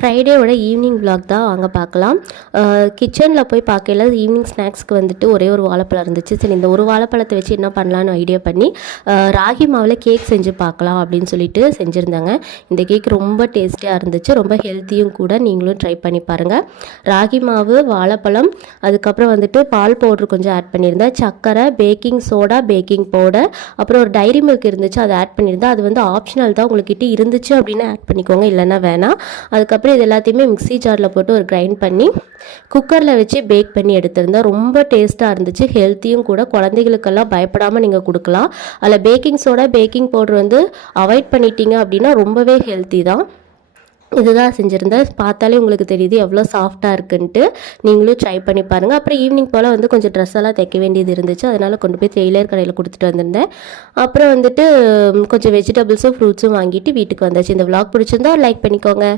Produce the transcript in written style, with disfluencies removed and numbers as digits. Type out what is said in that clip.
ஃப்ரைடேவோட evening vlog தான் வாங்க பார்க்கலாம். கிச்சனில் போய் பார்க்கல ஈவினிங் ஸ்நாக்ஸ்க்கு வந்துட்டு ஒரே ஒரு வாழைப்பழம் இருந்துச்சு. சரி, இந்த ஒரு வாழைப்பழத்தை வச்சு என்ன பண்ணலான்னு ஐடியா பண்ணி ராகி மாவில் கேக் செஞ்சு பார்க்கலாம் அப்படின்னு சொல்லிட்டு செஞ்சுருந்தாங்க. இந்த கேக் ரொம்ப டேஸ்டியாக இருந்துச்சு, ரொம்ப ஹெல்த்தியும் கூட. நீங்களும் ட்ரை பண்ணி பாருங்கள். ராகி மாவு, வாழைப்பழம், அதுக்கப்புறம் வந்துட்டு பால் பவுட்ரு கொஞ்சம் ஆட் பண்ணியிருந்தேன், சர்க்கரை, பேக்கிங் சோடா, பேக்கிங் பவுடர், அப்புறம் ஒரு டைரி மில்க் இருந்துச்சு, அதை ஆட் பண்ணியிருந்தேன். அது வந்து ஆப்ஷனல் தான், உங்கள்கிட்ட இருந்துச்சு அப்படின்னு ஆட் பண்ணிக்கோங்க, இல்லைன்னா வேணாம். அதுக்கப்புறம் இது எல்லாத்தையுமே மிக்ஸி ஜாரில் போட்டு ஒரு கிரைண்ட் பண்ணி குக்கரில் வச்சு பேக் பண்ணி எடுத்திருந்தேன். ரொம்ப டேஸ்ட்டாக இருந்துச்சு, ஹெல்த்தியும் கூட. குழந்தைகளுக்கெல்லாம் பயப்படாமல் நீங்கள் கொடுக்கலாம். அதில் பேக்கிங் சோடா, பேக்கிங் பவுடர் வந்து அவாய்ட் பண்ணிட்டீங்க அப்படின்னா ரொம்பவே ஹெல்த்தி தான். இதுதான் செஞ்சுருந்தேன். பார்த்தாலே உங்களுக்கு தெரியுது எவ்வளோ சாஃப்டாக இருக்குன்ட்டு. நீங்களும் ட்ரை பண்ணி பாருங்கள். அப்புறம் ஈவினிங் போல் வந்து கொஞ்சம் ட்ரெஸ் எல்லாம் தைக்க வேண்டியது இருந்துச்சு, அதனால் கொண்டு போய் டெய்லர் கடையில் கொடுத்துட்டு வந்திருந்தேன். அப்புறம் வந்துட்டு கொஞ்சம் வெஜிடபிள்ஸும் ஃப்ரூட்ஸும் வாங்கிட்டு வீட்டுக்கு வந்தாச்சு. இந்த vlog பிடிச்சிருந்தா லைக் பண்ணிக்கோங்க.